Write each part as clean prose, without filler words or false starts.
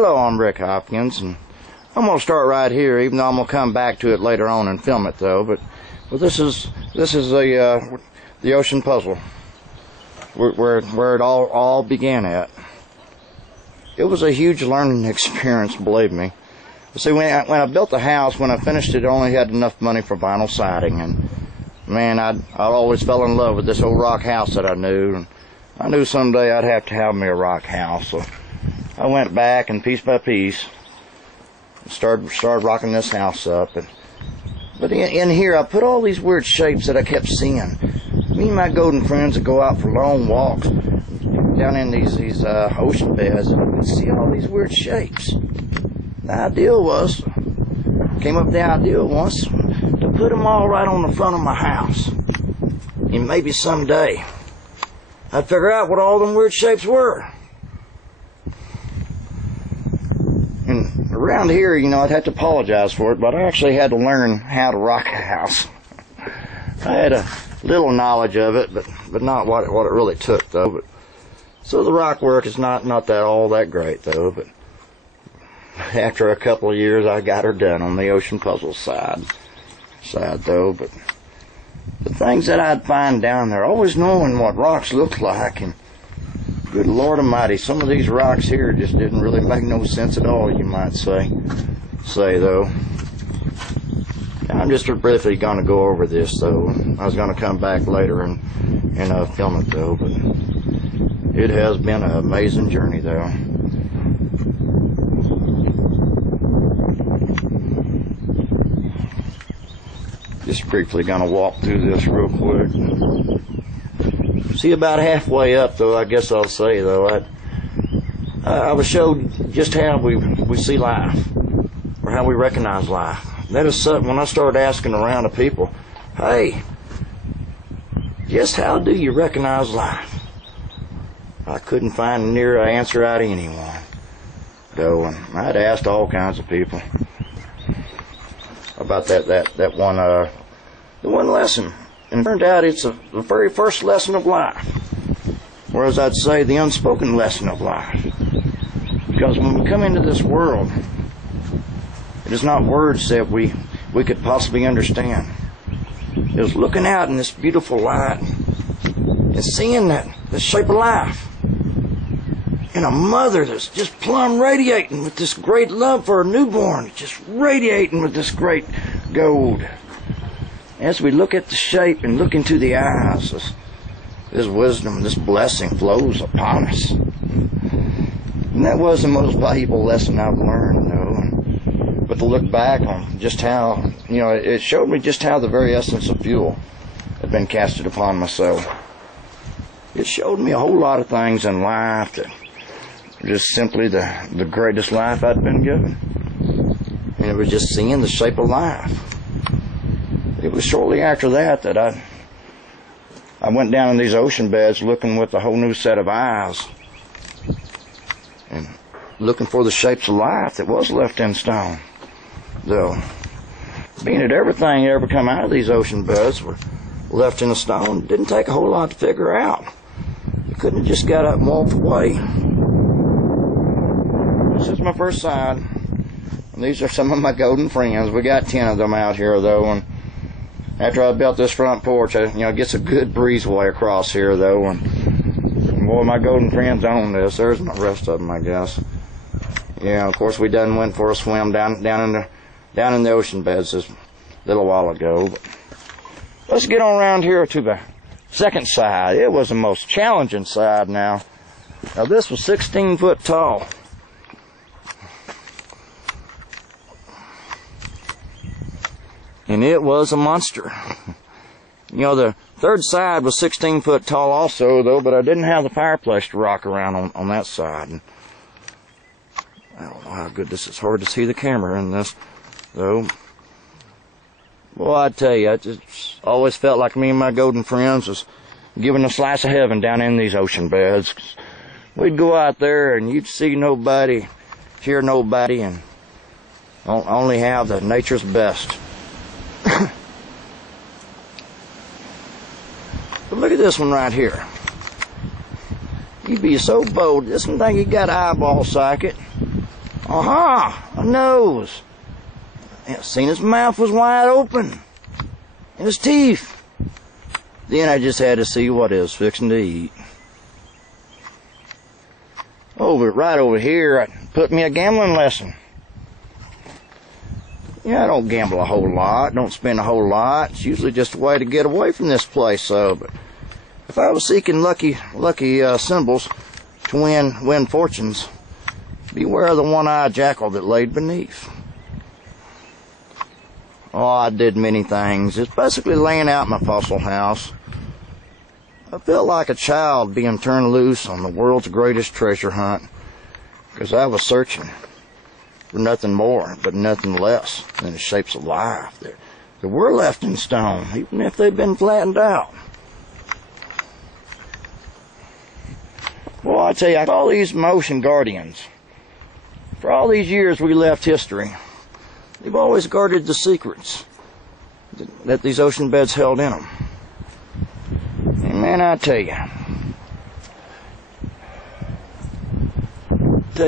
Hello, I'm Rick Hopkins, and I'm going to start right here, even though I'm going to come back to it later on and film it, though. But this is the ocean puzzle, where it all began at. It was a huge learning experience, believe me. See, when I built the house, when I finished it, I only had enough money for vinyl siding, and man, I always fell in love with this old rock house that I knew, and I knew someday I'd have to have me a rock house. So I went back and piece by piece started rocking this house up. But in here, I put all these weird shapes that I kept seeing. Me and my golden friends would go out for long walks down in these ocean beds, and we'd see all these weird shapes. The idea was, came up with the idea once, to put them all right on the front of my house. And maybe someday I'd figure out what all them weird shapes were. And around here, you know, I'd have to apologize for it, but I actually had to learn how to rock a house. I had a little knowledge of it, but not what it really took, though. So the rock work is not all that great, though. But after a couple of years, I got her done on the ocean puzzle side, though. But the things that I'd find down there, always knowing what rocks look like, and good Lord Almighty, some of these rocks here just didn't really make no sense at all, you might say though. I'm just briefly going to go over this, though. I was going to come back later and film it, though. But it has been an amazing journey, though. Just briefly going to walk through this real quick. See, about halfway up, though, I guess I'll say, though, I was showed just how we see life, or how we recognize life. That is something, when I started asking around to people, hey, just how do you recognize life? I couldn't find near an answer out of anyone, though, and I'd asked all kinds of people about that one lesson. And it turned out it's the very first lesson of life, whereas I'd say the unspoken lesson of life. Because when we come into this world, it is not words that we could possibly understand. It was looking out in this beautiful light and seeing the shape of life. And a mother that's just plumb radiating with this great love for her newborn, just radiating with this great gold. As we look at the shape and look into the eyes, this wisdom, this blessing flows upon us. And that was the most valuable lesson I've learned, though. But to look back on just how, you know, it showed me just how the very essence of fuel had been casted upon my soul. It showed me a whole lot of things in life that were just simply the greatest life I'd been given. And it was just seeing the shape of life. It was shortly after that I went down in these ocean beds looking with a whole new set of eyes and looking for the shapes of life that was left in stone. Though, being that everything that ever come out of these ocean beds were left in a stone, it didn't take a whole lot to figure out. You couldn't have just got up and walked away. This is my first side, and these are some of my golden friends. We got 10 of them out here, though, and after I built this front porch, it gets a good breezeway across here, though, and boy, my golden friends own this. There's the rest of them, I guess. Yeah, of course, we done went for a swim down in the ocean beds a little while ago. But let's get on around here to the second side. It was the most challenging side now. Now, this was 16 foot tall. And it was a monster. You know, the third side was 16 foot tall also, though, but I didn't have the fireplace to rock around on that side. And I don't know how good this is. Hard to see the camera in this, though. Well, I tell you, I just always felt like me and my golden friends was given a slice of heaven down in these ocean beds. We'd go out there and you'd see nobody, hear nobody, and only have the nature's best. But look at this one right here. You'd be so bold. This one thing, you got an eyeball socket. A nose. I seen his mouth was wide open. And his teeth. Then I just had to see what he was fixing to eat. Right over here, I put me a gambling lesson. I don't gamble a whole lot, don't spend a whole lot. It's usually just a way to get away from this place, but if I was seeking lucky symbols to win fortunes, beware of the one-eyed jackal that laid beneath. I did many things. It's basically laying out my fossil house. I felt like a child being turned loose on the world's greatest treasure hunt, because I was searching for nothing more but nothing less than the shapes of life that were left in stone, even if they've been flattened out. Well, I tell you, all these motion guardians, for all these years we left history, they've always guarded the secrets that these ocean beds held in them. And man, I tell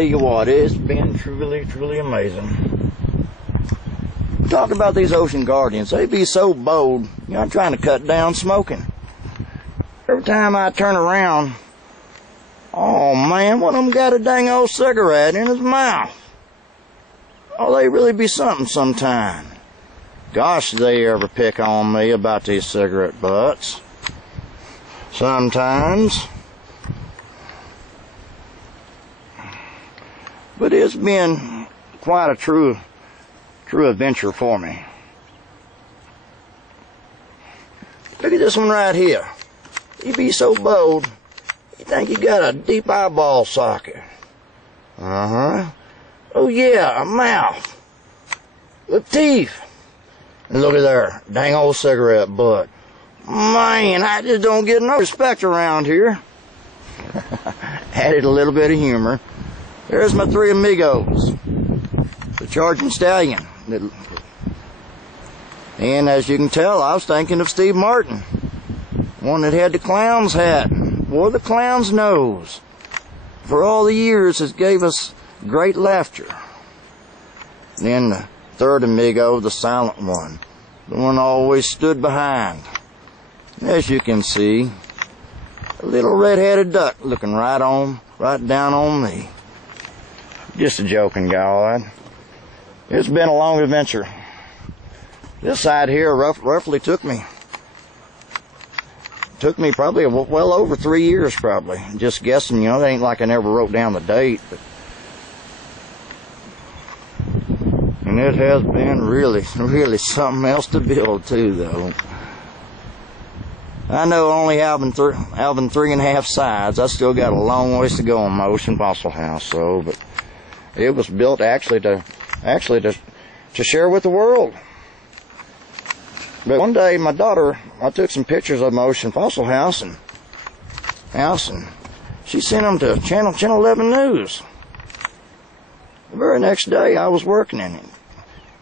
you what, it's been truly, truly amazing. Talk about these ocean guardians. They be so bold. I'm trying to cut down smoking. Every time I turn around, oh man, one of them got a dang old cigarette in his mouth. They really be something sometime. Gosh, they ever pick on me about these cigarette butts. Sometimes. But it's been quite a true adventure for me. Look at this one right here. He be so bold, you think he got a deep eyeball socket. Oh yeah, a mouth. With teeth. And look at there, dang old cigarette butt. Man, I just don't get no respect around here. Added a little bit of humor. There's my three amigos. The charging stallion. And as you can tell, I was thinking of Steve Martin. One that had the clown's hat, wore the clown's nose. For all the years it gave us great laughter. Then the third amigo, the silent one. The one I always stood behind. As you can see, a little red-headed duck looking right down on me. Just a joking, God. It's been a long adventure. This side here roughly took me probably well over 3 years, probably. Just guessing, it ain't like I never wrote down the date. And it has been really, really something else to build too, though. I know only having 3.5 sides, I still got a long ways to go on my ocean fossil house, but it was built actually to share with the world. But one day, my daughter, I took some pictures of my ocean fossil house, and she sent them to Channel 11 News. The very next day, I was working in it,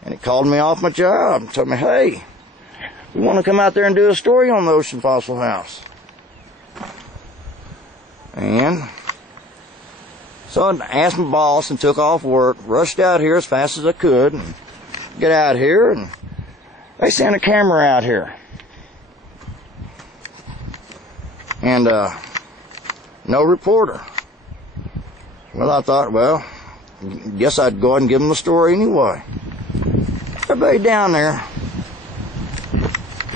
and it called me off my job and told me, hey, we want to come out there and do a story on the ocean fossil house. And so I asked my boss and took off work, rushed out here as fast as I could, and get out here, and they sent a camera out here. And no reporter. Well, I thought, guess I'd go ahead and give them the story anyway. Everybody down there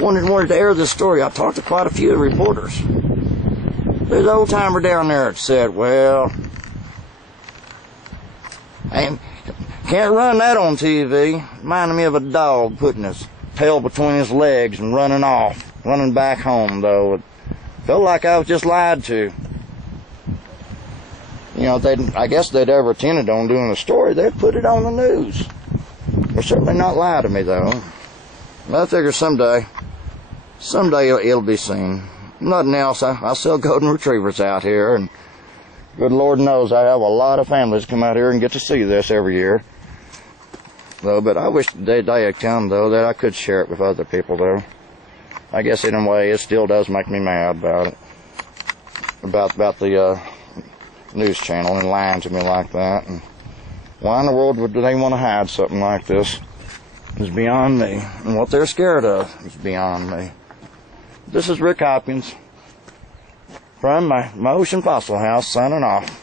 wanted to air this story. I talked to quite a few reporters. There's an old timer down there that said, I can't run that on TV. Reminded me of a dog putting his tail between his legs and running back home, though. It felt like I was just lied to. I guess they'd ever intended on doing a story, they'd put it on the news. They're certainly not lie to me, though. But I figure someday it'll be seen. Nothing else, I sell golden retrievers out here, and good Lord knows I have a lot of families come out here and get to see this every year. But I wish the day had come, though, that I could share it with other people, though. I guess in a way it still does make me mad about it. About the news channel and lying to me like that. And Why in the world would they want to hide something like this is beyond me. And what they're scared of is beyond me. This is Rick Hopkins from my Ocean Fossil House, signing off.